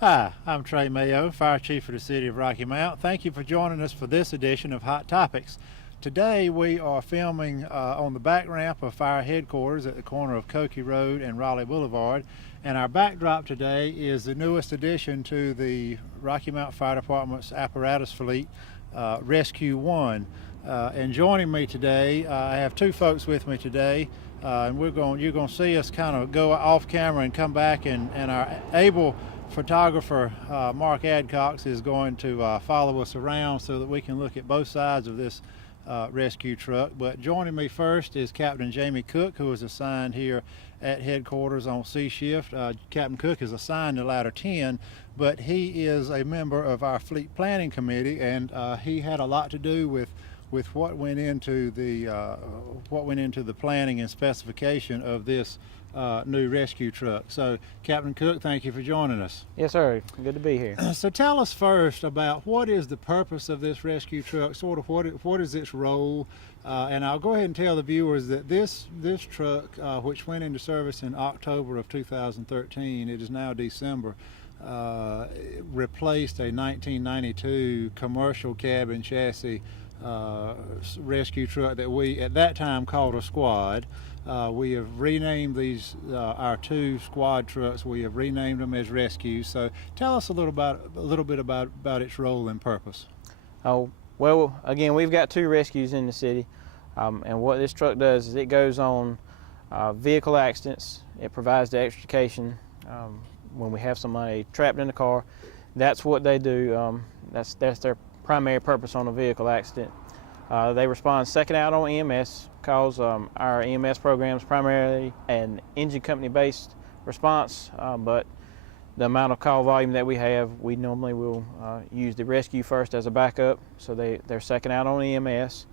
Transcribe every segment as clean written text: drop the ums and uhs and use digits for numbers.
Hi, I'm Trey Mayo, Fire Chief for the City of Rocky Mount. Thank you for joining us for this edition of Hot Topics. Today we are filming on the back ramp of Fire Headquarters at the corner of Cokie Road and Raleigh Boulevard. And our backdrop today is the newest addition to the Rocky Mount Fire Department's apparatus fleet, Rescue One. And joining me today, I have two folks with me today. And you're going to see us kind of go off camera and come back, and our able photographer Mark Adcox is going to follow us around so that we can look at both sides of this rescue truck. But joining me first is Captain Jamie Cook, who is assigned here at headquarters on C shift. Captain Cook is assigned to Ladder 10, but he is a member of our fleet planning committee, and he had a lot to do with what went into the planning and specification of this new rescue truck. So, Captain Cook, thank you for joining us. Yes, sir. Good to be here. So, tell us first about what is the purpose of this rescue truck. Sort of what is its role, and I'll go ahead and tell the viewers that this truck, which went into service in October of 2013, it is now December. Replaced a 1992 commercial cab and chassis rescue truck that we at that time called a squad. We have renamed these our two squad trucks. We have renamed them as rescues. So tell us a little bit about its role and purpose. Oh, well, again, we've got two rescues in the city, and what this truck does is it goes on vehicle accidents. It provides the extrication when we have somebody trapped in the car. That's what they do. That's their primary purpose on a vehicle accident. They respond second out on EMS because our EMS program is primarily an engine company based response, but the amount of call volume that we have, we normally will use the rescue first as a backup, so they're second out on EMS.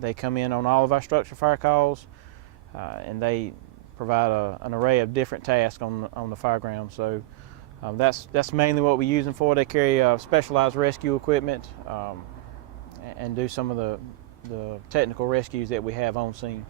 They come in on all of our structure fire calls, and they provide an array of different tasks on the fire ground. So that's mainly what we use them for. They carry specialized rescue equipment and do some of the technical rescues that we have on scene.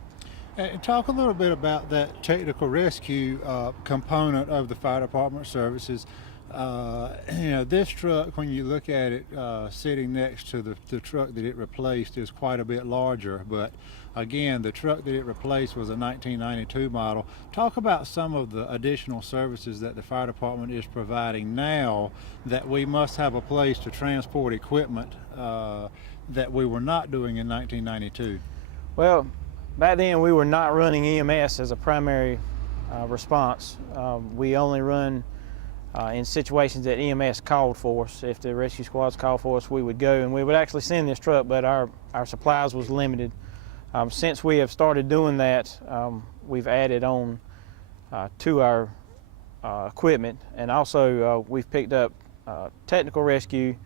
And talk a little bit about that technical rescue component of the fire department services. This truck, when you look at it sitting next to the truck that it replaced, is quite a bit larger. But again, the truck that it replaced was a 1992 model. Talk about some of the additional services that the fire department is providing now that we must have a place to transport equipment that we were not doing in 1992. Well, back then we were not running EMS as a primary response. We only run in situations that EMS called for us. If the rescue squads called for us, we would go, and we would actually send this truck, but our supplies was limited. Since we have started doing that, we've added on to our equipment, and also we've picked up technical rescue,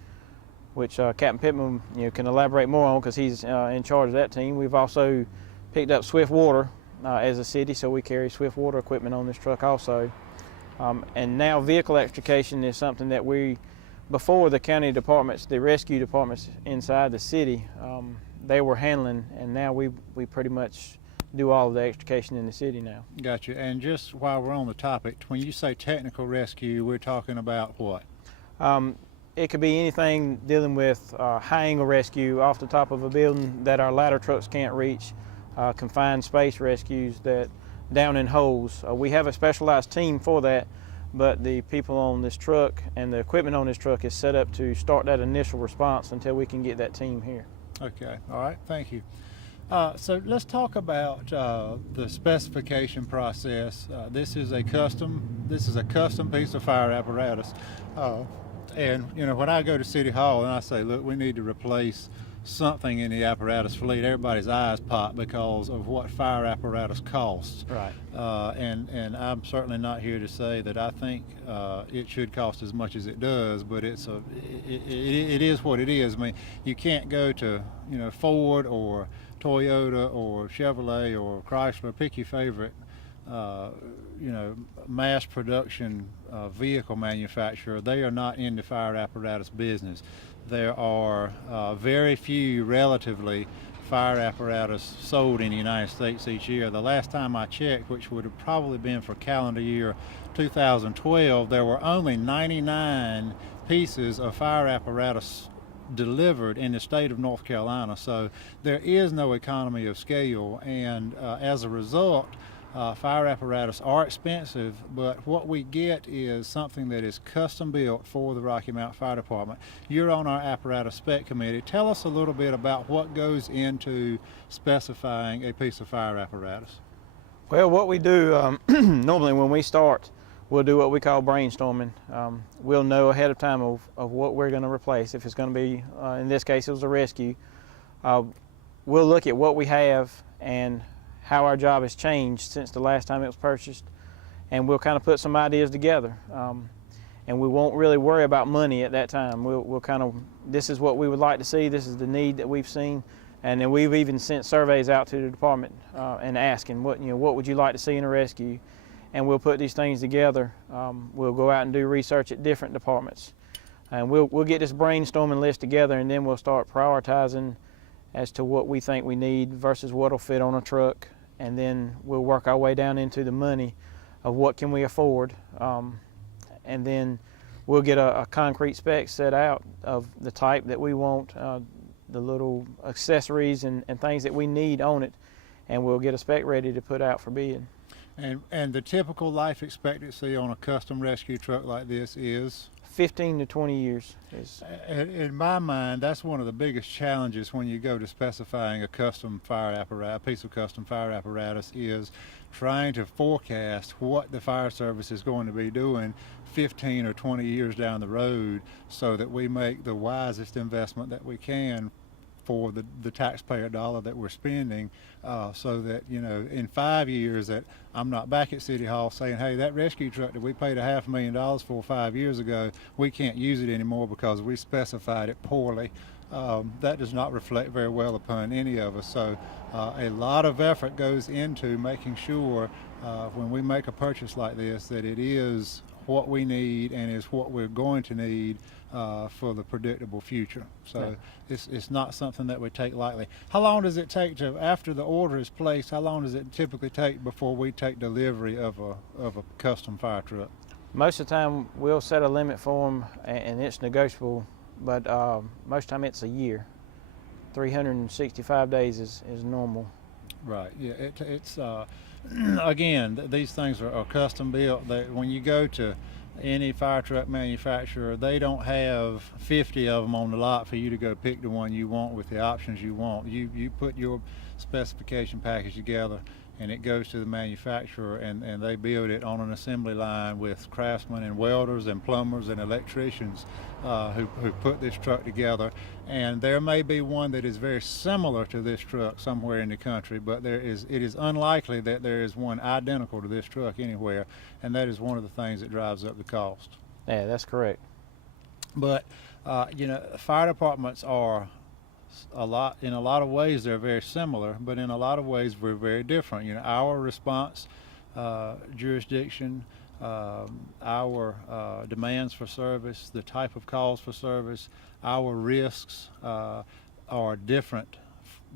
which Captain Pittman can elaborate more on because he's in charge of that team. We've also picked up Swift Water as a city, so we carry Swift Water equipment on this truck also. And now vehicle extrication is something that before the county departments, the rescue departments inside the city, they were handling, and now we pretty much do all of the extrication in the city now. Gotcha. And just while we're on the topic, when you say technical rescue, we're talking about what? It could be anything dealing with high angle rescue off the top of a building that our ladder trucks can't reach, confined space rescues that down in holes. We have a specialized team for that, but the people on this truck and the equipment on this truck is set up to start that initial response until we can get that team here. Okay, all right, thank you. So let's talk about the specification process. This is a custom piece of fire apparatus. And when I go to City Hall and I say, look, we need to replace something in the apparatus fleet, everybody's eyes pop because of what fire apparatus costs. Right. And I'm certainly not here to say that I think it should cost as much as it does, but it is what it is. I mean, you can't go to Ford or Toyota or Chevrolet or Chrysler, pick your favorite mass production vehicle manufacturer. They are not in the fire apparatus business. there are very few relatively fire apparatus sold in the United States each year. The last time I checked, which would have probably been for calendar year 2012, there were only 99 pieces of fire apparatus delivered in the state of North Carolina. So there is no economy of scale, and as a result, fire apparatus are expensive, but what we get is something that is custom built for the Rocky Mount Fire Department. You're on our apparatus spec committee. Tell us a little bit about what goes into specifying a piece of fire apparatus. Well, what we do normally when we start, we'll do what we call brainstorming. We'll know ahead of time of what we're going to replace. If it's going to be, in this case, it was a rescue. We'll look at what we have and how our job has changed since the last time it was purchased, and we'll kind of put some ideas together. And we won't really worry about money at that time. We'll kind of, this is what we would like to see, this is the need that we've seen, and then we've even sent surveys out to the department and asking what would you like to see in a rescue, and we'll put these things together. We'll go out and do research at different departments, and we'll get this brainstorming list together, and then we'll start prioritizing as to what we think we need versus what'll fit on a truck, and then we'll work our way down into the money of what can we afford, and then we'll get a concrete spec set out of the type that we want, the little accessories and things that we need on it, and we'll get a spec ready to put out for bid. And the typical life expectancy on a custom rescue truck like this is? 15 to 20 years. In my mind, that's one of the biggest challenges when you go to specifying a custom fire apparatus, a piece of custom fire apparatus, is trying to forecast what the fire service is going to be doing 15 or 20 years down the road, so that we make the wisest investment that we can for the taxpayer dollar that we're spending, so that, you know, in 5 years that I'm not back at City Hall saying, hey, that rescue truck that we paid $500,000 for 5 years ago, we can't use it anymore because we specified it poorly. That does not reflect very well upon any of us. So a lot of effort goes into making sure when we make a purchase like this that it is what we need and is what we're going to need for the predictable future. So yeah. It's not something that we take lightly. How long does it take to, after the order is placed, how long does it typically take before we take delivery of a custom fire truck? Most of the time we'll set a limit for them, and it's negotiable, but most of the time it's a year. 365 days is normal. Right, yeah, it's again, these things are custom built. When you go to any fire truck manufacturer, they don't have 50 of them on the lot for you to go pick the one you want with the options you want. You put your specification package together, and it goes to the manufacturer, and they build it on an assembly line with craftsmen and welders and plumbers and electricians who put this truck together. And there may be one that is very similar to this truck somewhere in the country, but it is unlikely that there is one identical to this truck anywhere, and that is one of the things that drives up the cost. Yeah, that's correct. But you know, fire departments are in a lot of ways they're very similar, but in a lot of ways we're very different. You know, our response jurisdiction, our demands for service, the type of calls for service, our risks are different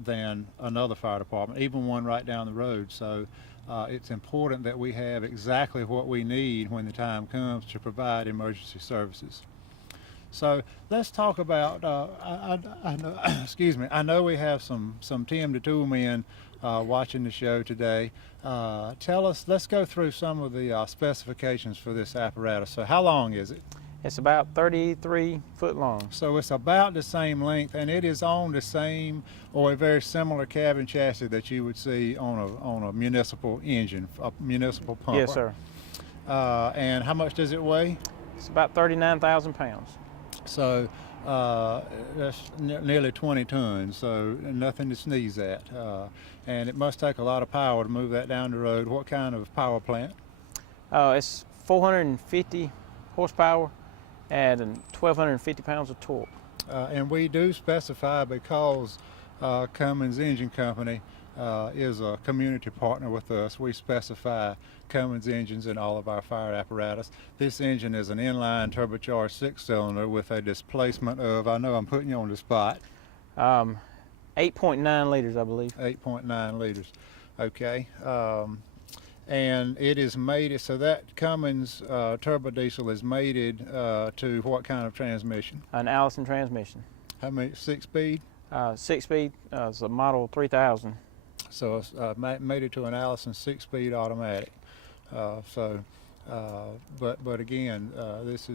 than another fire department, even one right down the road. So it's important that we have exactly what we need when the time comes to provide emergency services. So let's talk about, I know, excuse me, I know we have some Tim the Toolman watching the show today. Let's go through some of the specifications for this apparatus. So how long is it? It's about 33 foot long. So it's about the same length, and it is on the same or a very similar cabin chassis that you would see on a municipal engine, a municipal pumper. Yes, sir. And how much does it weigh? It's about 39,000 pounds. So that's nearly 20 tons, so nothing to sneeze at. And it must take a lot of power to move that down the road. What kind of power plant? It's 450 horsepower and 1,250 pounds of torque. And we do specify, because Cummins Engine Company is a community partner with us. We specify Cummins engines in all of our fire apparatus. This engine is an inline turbocharged 6-cylinder with a displacement of, I know I'm putting you on the spot, 8.9 liters, I believe. 8.9 liters. Okay. And it is mated, so that Cummins turbo diesel is mated to what kind of transmission? An Allison transmission. How many, 6-speed? 6-speed, it's a Model 3000. So it's mated to an Allison 6-speed automatic. But again, this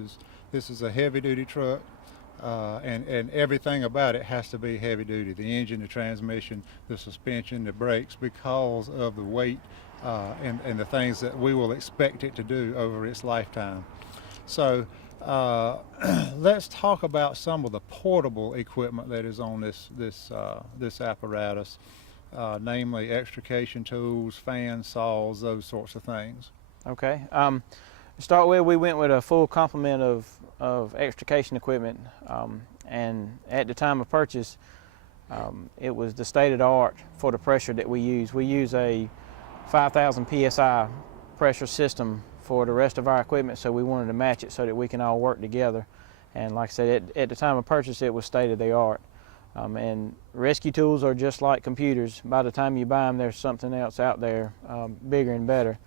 is a heavy-duty truck. And everything about it has to be heavy duty. The engine, the transmission, the suspension, the brakes, because of the weight and the things that we will expect it to do over its lifetime. So let's talk about some of the portable equipment that is on this apparatus, namely extrication tools, fans, saws, those sorts of things. Okay. To start with, we went with a full complement of extrication equipment, and at the time of purchase, it was the state-of-the-art for the pressure that we use. We use a 5,000 psi pressure system for the rest of our equipment, so we wanted to match it so that we can all work together. And like I said, at the time of purchase, it was state-of-the-art. And rescue tools are just like computers. By the time you buy them, there's something else out there bigger and better.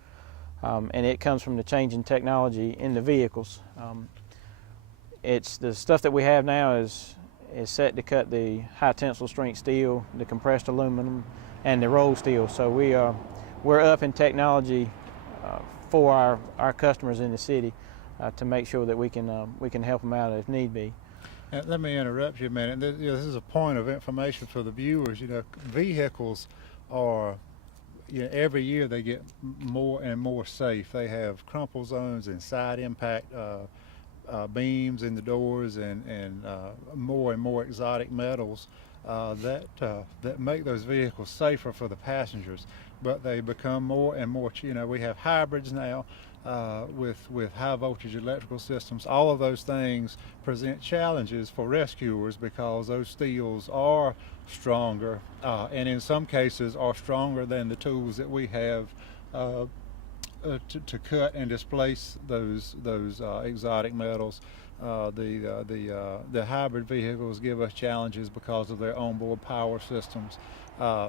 And it comes from the changing technology in the vehicles. It's the stuff that we have now is set to cut the high tensile strength steel, the compressed aluminum, and the rolled steel. So we're up in technology for our customers in the city to make sure that we can help them out if need be. Let me interrupt you a minute. This is a point of information for the viewers. Vehicles are, every year they get more and more safe. They have crumple zones and side impact beams in the doors and more exotic metals that make those vehicles safer for the passengers. But they become more and more, we have hybrids now with high voltage electrical systems. All of those things present challenges for rescuers because those steels are stronger and in some cases are stronger than the tools that we have to cut and displace those exotic metals. The hybrid vehicles give us challenges because of their onboard power systems.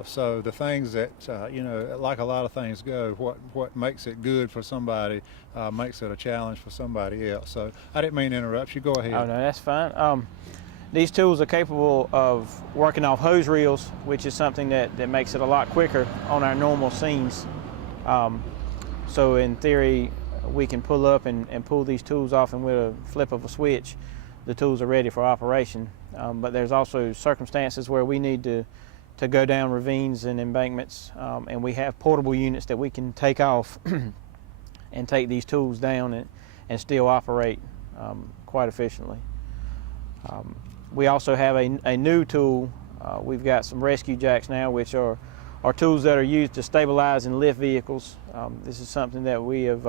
So the things that, like a lot of things go, what makes it good for somebody makes it a challenge for somebody else. So I didn't mean to interrupt you. Go ahead. Oh, no, that's fine. These tools are capable of working off hose reels, which is something that makes it a lot quicker on our normal scenes. So in theory, we can pull up and pull these tools off, and with a flip of a switch, the tools are ready for operation. But there's also circumstances where we need to go down ravines and embankments, and we have portable units that we can take off and take these tools down and still operate quite efficiently. We also have a new tool. We've got some rescue jacks now, which are tools that are used to stabilize and lift vehicles. This is something that we've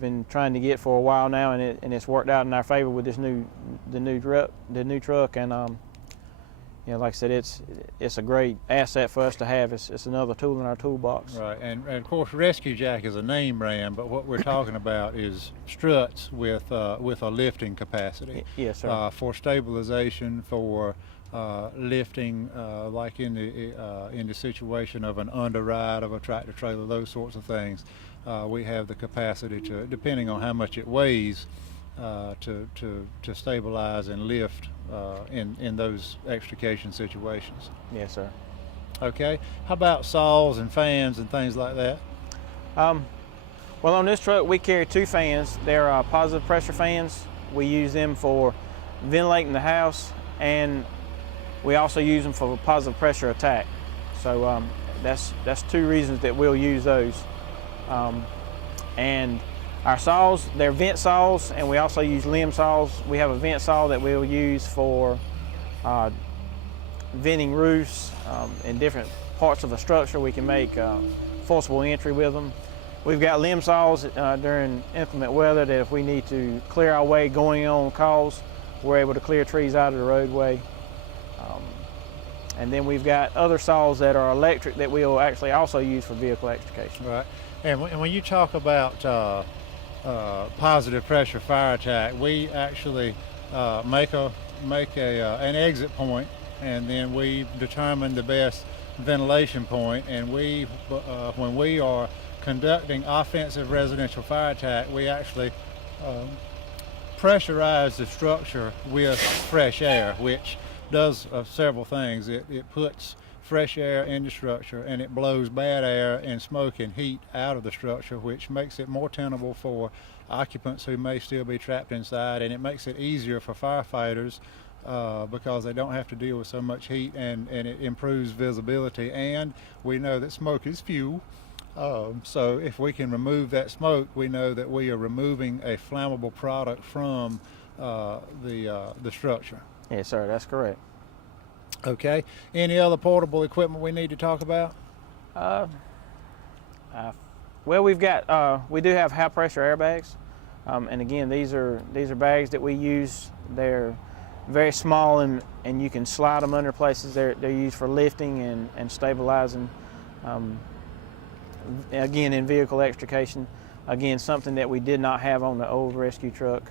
been trying to get for a while now, and it's worked out in our favor with this the new truck. And like I said, it's a great asset for us to have. It's another tool in our toolbox. Right, and of course, Rescue Jack is a name brand, but what we're talking about is struts with a lifting capacity. Yes, sir. For stabilization, for lifting, like in the situation of an underride of a tractor trailer, those sorts of things. We have the capacity to, depending on how much it weighs, to stabilize and lift in those extrication situations. Yes, sir. Okay. How about saws and fans and things like that? Well, on this truck we carry two fans. They're positive pressure fans. We use them for ventilating the house, and we also use them for positive pressure attack. So that's two reasons that we'll use those. And our saws, they're vent saws, and we also use limb saws. We have a vent saw that we'll use for venting roofs in different parts of the structure. We can make forcible entry with them. We've got limb saws during inclement weather that if we need to clear our way going on calls, we're able to clear trees out of the roadway. And then we've got other saws that are electric that we'll actually also use for vehicle extrication. Right. And when you talk about positive pressure fire attack, we actually make an exit point, and then we determine the best ventilation point. And when we are conducting offensive residential fire attack, we actually pressurize the structure with fresh air, which does several things. It puts fresh air in the structure, and it blows bad air and smoke and heat out of the structure, which makes it more tenable for occupants who may still be trapped inside, and it makes it easier for firefighters because they don't have to deal with so much heat, and it improves visibility. And we know that smoke is fuel. So if we can remove that smoke, we know that we are removing a flammable product from the structure. Yes, sir, that's correct. Okay. Any other portable equipment we need to talk about? Well, we do have high pressure airbags, and again, these are bags that we use. They're very small, and you can slide them under places. They're used for lifting and stabilizing. Again, in vehicle extrication, again, something that we did not have on the old rescue truck.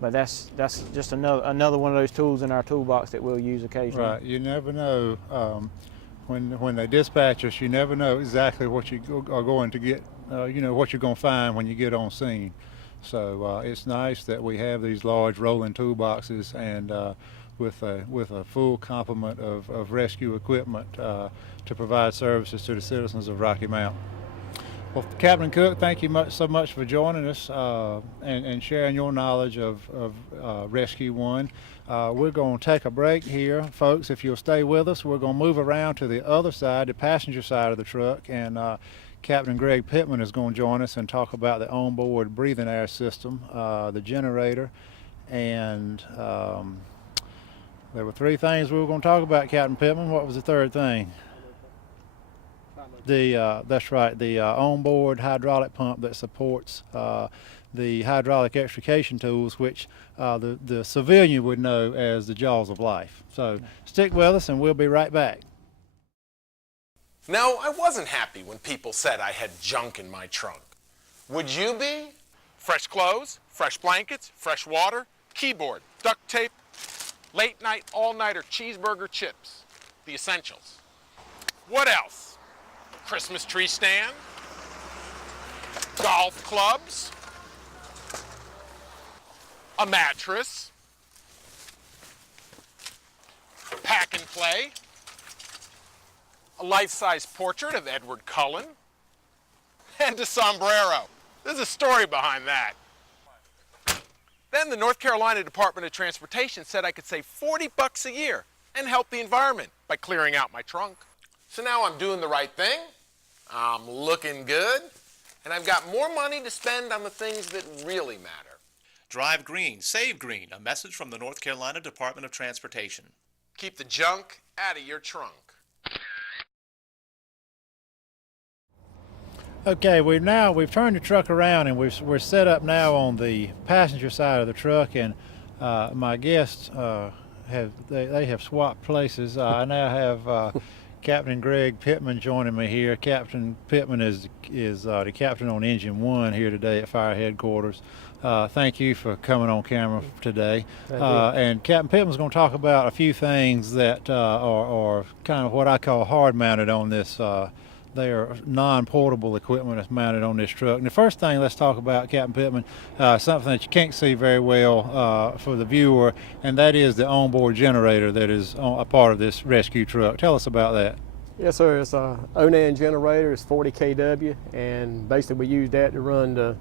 But that's just another one of those tools in our toolbox that we'll use occasionally. Right. You never know when they dispatch us. You never know exactly what you are going to get. What you're going to find when you get on scene. So it's nice that we have these large rolling toolboxes, and with a full complement of rescue equipment to provide services to the citizens of Rocky Mount. Well, Captain Cook, thank you so much for joining us and sharing your knowledge of Rescue One. We're going to take a break here, folks. If you'll stay with us, we're going to move around to the other side, the passenger side of the truck, and Captain Greg Pittman is going to join us and talk about the onboard breathing air system, the generator, and there were three things we were going to talk about, Captain Pittman. What was the third thing? That's right, the onboard hydraulic pump that supports the hydraulic extrication tools, which the civilian would know as the jaws of life. So stick with us, and we'll be right back. No, I wasn't happy when people said I had junk in my trunk. Would you be? Fresh clothes, fresh blankets, fresh water, keyboard, duct tape, late night, all-nighter cheeseburger chips, the essentials. What else? Christmas tree stand, golf clubs, a mattress, pack and play, a life-size portrait of Edward Cullen, and a sombrero. There's a story behind that. Then the North Carolina Department of Transportation said I could save $40 a year and help the environment by clearing out my trunk. So now I'm doing the right thing, I'm looking good, and I've got more money to spend on the things that really matter. Drive green, save green, a message from the North Carolina Department of Transportation. Keep the junk out of your trunk. Okay, we've turned the truck around, and we're set up now on the passenger side of the truck, and my guests have swapped places. I now have Captain Greg Pittman joining me here. Captain Pittman is the captain on Engine 1 here today at Fire Headquarters. Thank you for coming on camera today. And Captain Pittman's going to talk about a few things that are kind of what I call hard mounted on this. They are non-portable equipment that's mounted on this truck. And the first thing let's talk about, Captain Pittman, something that you can't see very well for the viewer, and that is the onboard generator that is a part of this rescue truck. Tell us about that. Yes, sir. It's a Onan generator. It's 40 kW, and basically we use that to run the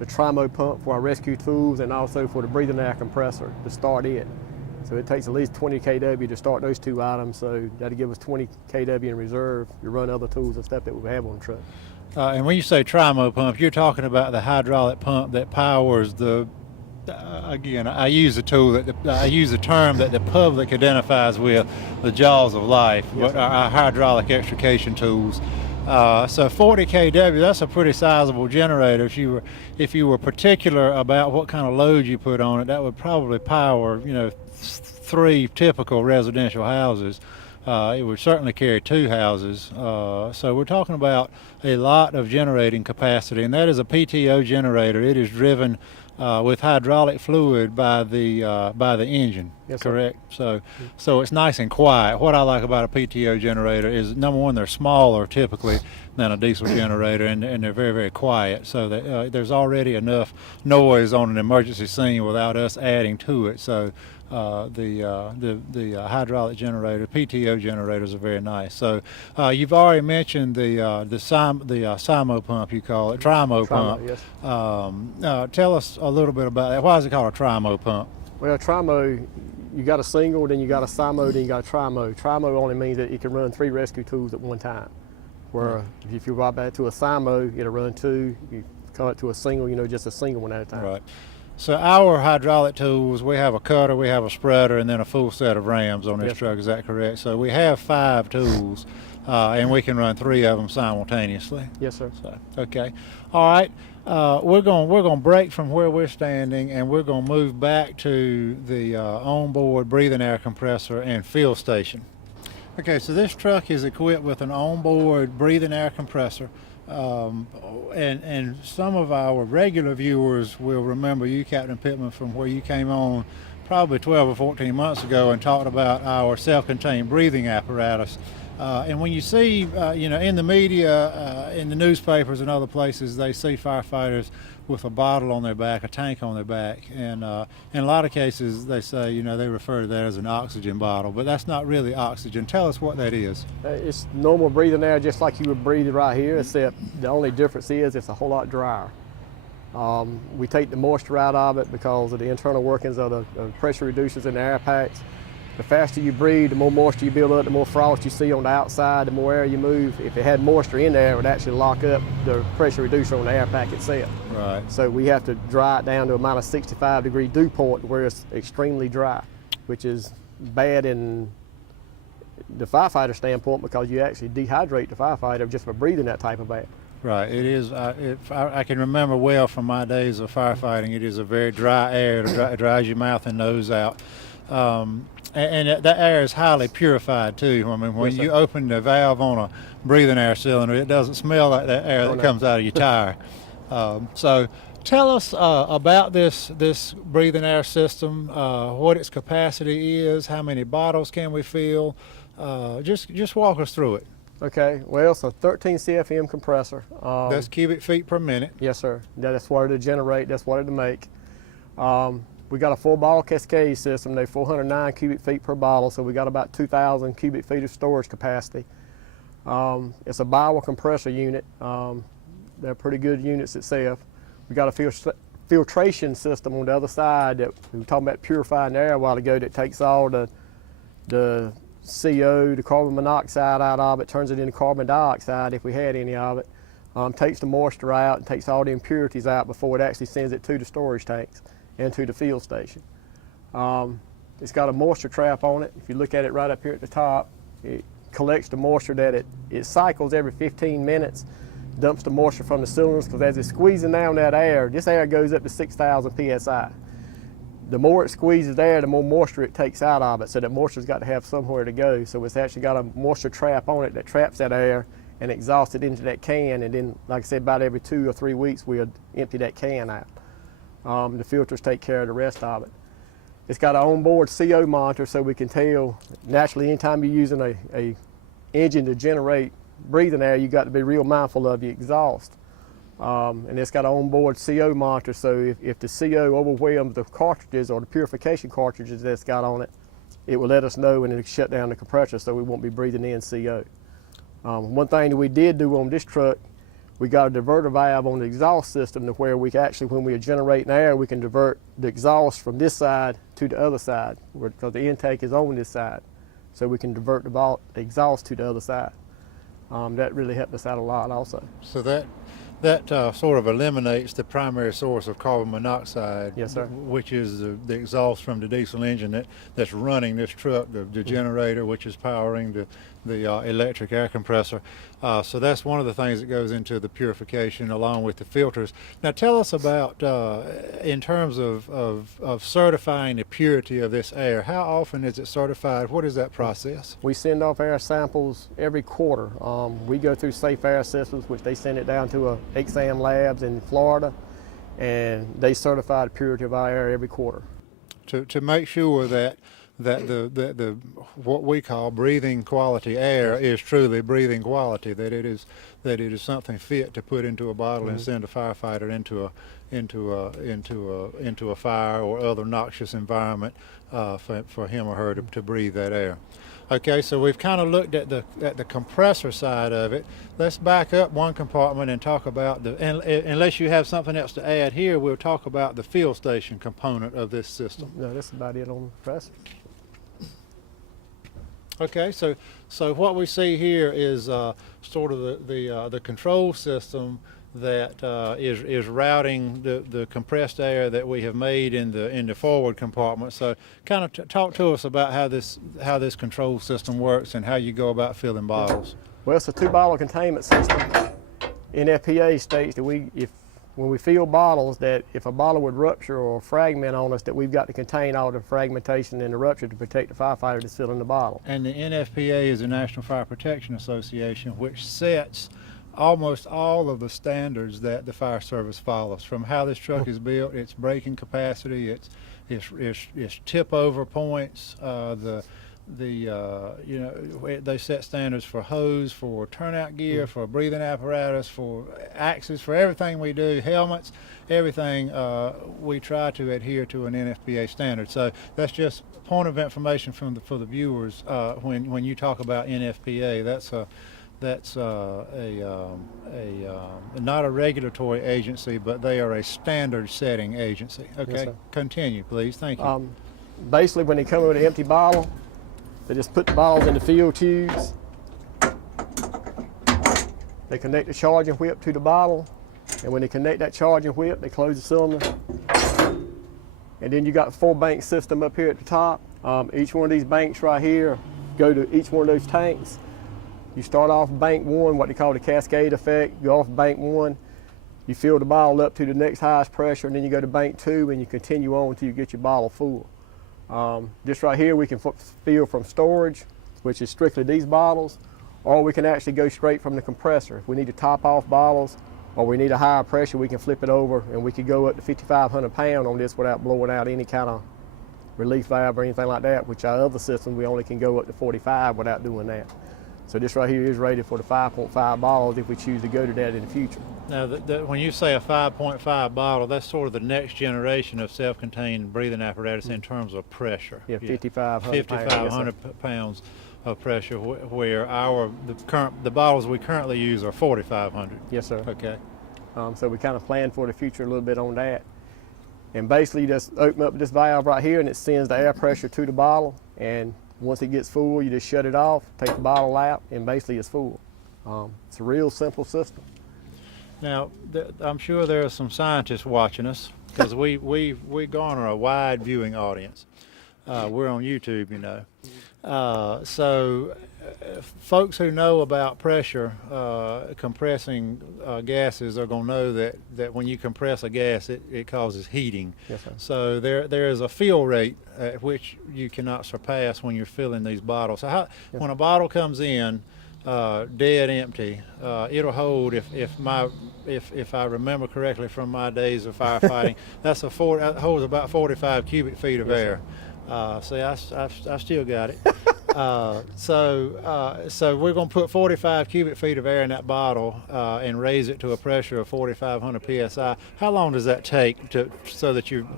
Trimo pump for our rescue tools, and also for the breathing air compressor to start it. So it takes at least 20 kW to start those two items, so that'll give us 20 kW in reserve to run other tools and stuff that we have on the truck. And when you say Trimo pump, you're talking about the hydraulic pump that powers the, again, I use the term that the public identifies with, the jaws of life, yes, our hydraulic extrication tools. So 40 kW, that's a pretty sizable generator. If you were particular about what kind of load you put on it, that would probably power, 3 typical residential houses. It would certainly carry 2 houses. So we're talking about a lot of generating capacity, and that is a PTO generator. It is driven with hydraulic fluid by the engine. Yes, sir. Correct. So it's nice and quiet. What I like about a PTO generator is, number one, they're smaller typically than a diesel generator, and they're very, very quiet. So that, there's already enough noise on an emergency scene without us adding to it. So the hydraulic generator, PTO generators, are very nice. So you've already mentioned the Simo pump, you call it, Trimo pump. Yes. Tell us a little bit about that. Why is it called a Trimo pump? Well, Trimo, you got a single, then you got a Simo, then you got a Trimo. Trimo only means that it can run 3 rescue tools at one time. Where if you go back to a Simo, it'll run 2. You come up to a single, just a single one at a time. Right. So our hydraulic tools, we have a cutter, we have a spreader, and then a full set of rams on this Yes. truck. Is that correct? So we have 5 tools, and we can run 3 of them simultaneously. Yes, sir. So, okay. All right. We're going to break from where we're standing, and we're going to move back to the onboard breathing air compressor and fill station. Okay, so this truck is equipped with an onboard breathing air compressor. And some of our regular viewers will remember you, Captain Pittman, from where you came on probably 12 or 14 months ago and talked about our self-contained breathing apparatus. And when you see, in the media, in the newspapers and other places, they see firefighters with a bottle on their back, a tank on their back. And in a lot of cases, they say, they refer to that as an oxygen bottle, but that's not really oxygen. Tell us what that is. It's normal breathing air, just like you would breathe it right here, except the only difference is it's a whole lot drier. We take the moisture out of it because of the internal workings of the pressure reducers in the air packs. The faster you breathe, the more moisture you build up, the more frost you see on the outside, the more air you move. If it had moisture in there, it would actually lock up the pressure reducer on the air pack itself. Right. So we have to dry it down to a minus 65-degree dew point where it's extremely dry, which is bad in the firefighter standpoint because you actually dehydrate the firefighter just for breathing that type of air. Right, it is. I can remember well from my days of firefighting. It is a very dry air. It dries your mouth and nose out, and that air is highly purified too. I mean, when Yes, sir. you open the valve on a breathing air cylinder, it doesn't smell like that air that no. comes out of your tire. So, tell us about this breathing air system. What its capacity is. How many bottles can we fill? Just walk us through it. Okay, well, it's a 13 CFM compressor. That's cubic feet per minute. Yes, sir. That's what it'll generate. That's what it'll make. We got a 4-bottle cascade system. They're 409 cubic feet per bottle, so we got about 2,000 cubic feet of storage capacity. It's a Biowa compressor unit. They're pretty good units itself. We got a filtration system on the other side that we were talking about purifying the air a while ago that takes all the CO, the carbon monoxide out of it, turns it into carbon dioxide if we had any of it, takes the moisture out and takes all the impurities out before it actually sends it to the storage tanks and to the field station. It's got a moisture trap on it. If you look at it right up here at the top, it collects the moisture that it cycles every 15 minutes, dumps the moisture from the cylinders, because as it's squeezing down that air, this air goes up to 6,000 PSI. The more it squeezes air, the more moisture it takes out of it, so that moisture's got to have somewhere to go. So it's actually got a moisture trap on it that traps that air and exhausts it into that can, and then, like I said, about every 2 or 3 weeks, we'll empty that can out. The filters take care of the rest of it. It's got an onboard CO monitor, so we can tell, naturally, anytime you're using a engine to generate breathing air, you got to be real mindful of the exhaust. And it's got an onboard CO monitor, so if the CO overwhelms the cartridges or the purification cartridges that's got on it, it will let us know and it'll shut down the compressor so we won't be breathing in CO. One thing that we did do on this truck, we got a diverter valve on the exhaust system to where we can actually, when we are generating air, we can divert the exhaust from this side to the other side, because the intake is on this side. So we can divert the exhaust to the other side. That really helped us out a lot also. So that sort of eliminates the primary source of carbon monoxide, Yes, sir. which is the exhaust from the diesel engine that's running this truck, the generator, which is powering the electric air compressor. So that's one of the things that goes into the purification along with the filters. Now tell us about, in terms of certifying the purity of this air, how often is it certified? What is that process? We send off air samples every quarter. We go through Safe Air Systems, which they send it down to Exam Labs in Florida, and they certify the purity of our air every quarter. To make sure that the what we call breathing quality air is truly breathing quality, that it is something fit to put into a bottle and send a firefighter into a fire or other noxious environment for him or her to breathe that air. Okay, so we've kind of looked at the compressor side of it. Let's back up one compartment and talk about unless you have something else to add here, we'll talk about the field station component of this system. No, that's about it on the compressor. Okay, so what we see here is sort of the control system that is routing the compressed air that we have made in the forward compartment. So kind of talk to us about how this control system works and how you go about filling bottles. Well, it's a 2-bottle containment system. NFPA states that when we fill bottles, that if a bottle would rupture or fragment on us, that we've got to contain all the fragmentation and the rupture to protect the firefighter that's filling the bottle. And the NFPA is the National Fire Protection Association, which sets almost all of the standards that the fire service follows, from how this truck is built, its braking capacity, its tip over points, they set standards for hose, for turnout gear, for breathing apparatus, for axes, for everything we do, helmets, everything. We try to adhere to an NFPA standard. So that's just a point of information for the viewers. When you talk about NFPA, that's not a regulatory agency, but they are a standard setting agency. Okay, Yes, sir. Continue, please. Thank you. Basically, when they come in with an empty bottle, they just put the bottles in the field tubes. They connect the charging whip to the bottle, and when they connect that charging whip, they close the cylinder. And then you got the 4-bank system up here at the top. Each one of these banks right here go to each one of those tanks. You start off bank 1, what they call the cascade effect. Go off bank 1, you fill the bottle up to the next highest pressure, and then you go to bank 2, and you continue on until you get your bottle full. This right here we can fill from storage, which is strictly these bottles, or we can actually go straight from the compressor. If we need to top off bottles or we need a higher pressure, we can flip it over, and we could go up to 5,500 pound on this without blowing out any kind of relief valve or anything like that, which our other systems we only can go up to 45 without doing that. So this right here is rated for the 5.5 bottles if we choose to go to that in the future. Now, when you say a 5.5 bottle, that's sort of the next generation of self-contained breathing apparatus in terms of pressure. Yeah, 5,500 pounds. 5,500 pounds of pressure, where the bottles we currently use are 4,500. Yes, sir. Okay. So we kind of plan for the future a little bit on that. And basically you just open up this valve right here and it sends the air pressure to the bottle, and once it gets full, you just shut it off, take the bottle out, and basically it's full. It's a real simple system. Now, I'm sure there are some scientists watching us, because we garner a wide viewing audience. We're on YouTube, you know. So folks who know about pressure, compressing gases are going to know that when you compress a gas, it causes heating. Yes, sir. So there is a fill rate at which you cannot surpass when you're filling these bottles. So when a bottle comes in dead empty, it'll hold, if I remember correctly from my days of firefighting, that holds about 45 cubic feet of air. See, I still got it. So we're going to put 45 cubic feet of air in that bottle and raise it to a pressure of 4,500 psi. How long does that take so that you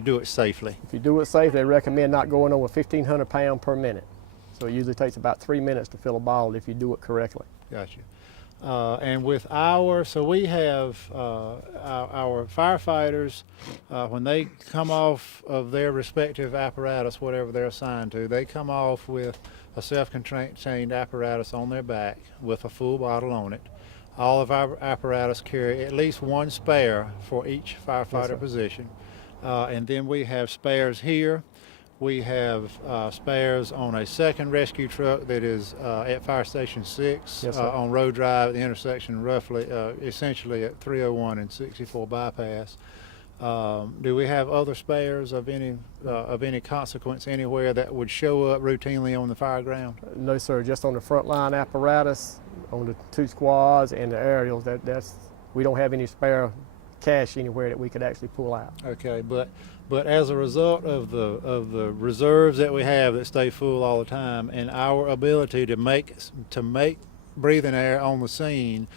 do it safely? If you do it safe, they recommend not going over 1,500 pounds per minute. So it usually takes about 3 minutes to fill a bottle if you do it correctly. Gotcha. And with so we have our firefighters, when they come off of their respective apparatus, whatever they're assigned to, they come off with a self-contained apparatus on their back with a full bottle on it. All of our apparatus carry at least one spare for each firefighter sir. position. And then we have spares here. We have spares on a second rescue truck that is at Fire Station 6 Yes, sir. on Road Drive at the intersection, roughly, essentially at 301 and 64 bypass. Do we have other spares of any consequence anywhere that would show up routinely on the fire ground? No, sir, just on the front line apparatus, on the 2 squads and the aerials. We don't have any spare cash anywhere that we could actually pull out. Okay, but as a result of the reserves that we have that stay full all the time, and our ability to make breathing air on the scene,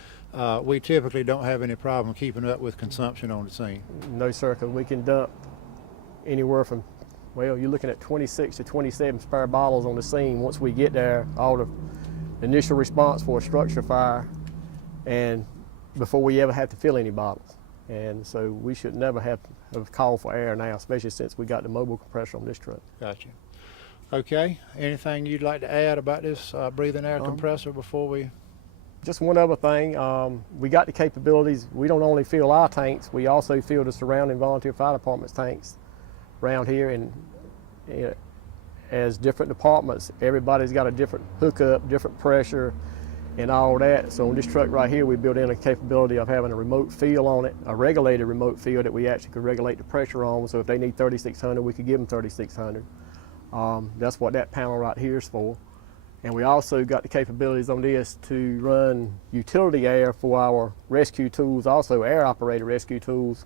we typically don't have any problem keeping up with consumption on the scene. No, sir, because we can dump anywhere from, well, you're looking at 26 to 27 spare bottles on the scene once we get there, all the initial response for a structure fire, and before we ever have to fill any bottles. And so we should never have called for air now, especially since we got the mobile compressor on this truck. Gotcha. Okay, anything you'd like to add about this breathing air compressor before we? Just one other thing, we got the capabilities. We don't only fill our tanks, we also fill the surrounding volunteer fire departments tanks around here. And as different departments, everybody's got a different hookup, different pressure, and all that. So on this truck right here, we built in a capability of having a remote fill on it, a regulated remote fill that we actually could regulate the pressure on. So if they need 3,600, we could give them 3,600. That's what that panel right here is for. And we also got the capabilities on this to run utility air for our rescue tools, also air operated rescue tools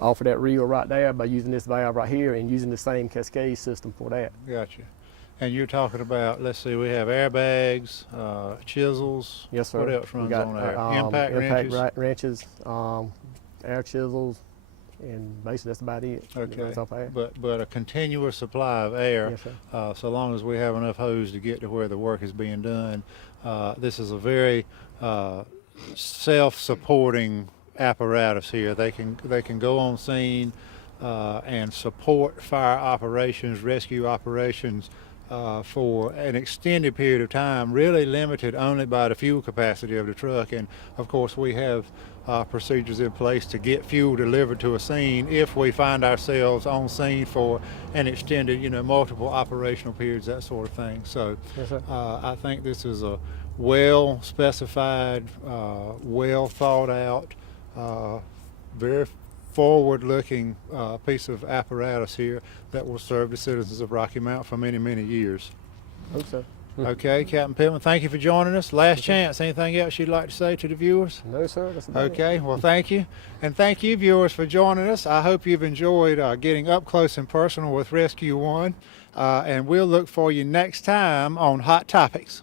off of that reel right there by using this valve right here and using the same cascade system for that. Gotcha. And you're talking about, let's see, we have airbags, chisels. Yes, sir. What else We runs got, on there? Impact wrenches. Air chisels, and basically that's about it. Okay. It's off air. But a continuous supply of air, Yes, sir. so long as we have enough hose to get to where the work is being done. This is a very self-supporting apparatus here. They can go on scene and support fire operations, rescue operations for an extended period of time, really limited only by the fuel capacity of the truck. And of course we have procedures in place to get fuel delivered to a scene if we find ourselves on scene for an extended, multiple operational periods, that sort of thing. So Yes, sir. I think this is a well specified, well thought out, very forward-looking piece of apparatus here that will serve the citizens of Rocky Mount for many, many years. Hope so. Okay, Captain Pittman, thank you for joining us. Last chance, anything else you'd like to say to the viewers? No, sir. That's about it. Okay, well, thank you. And thank you, viewers, for joining us. I hope you've enjoyed getting up close and personal with Rescue One. And we'll look for you next time on Hot Topics.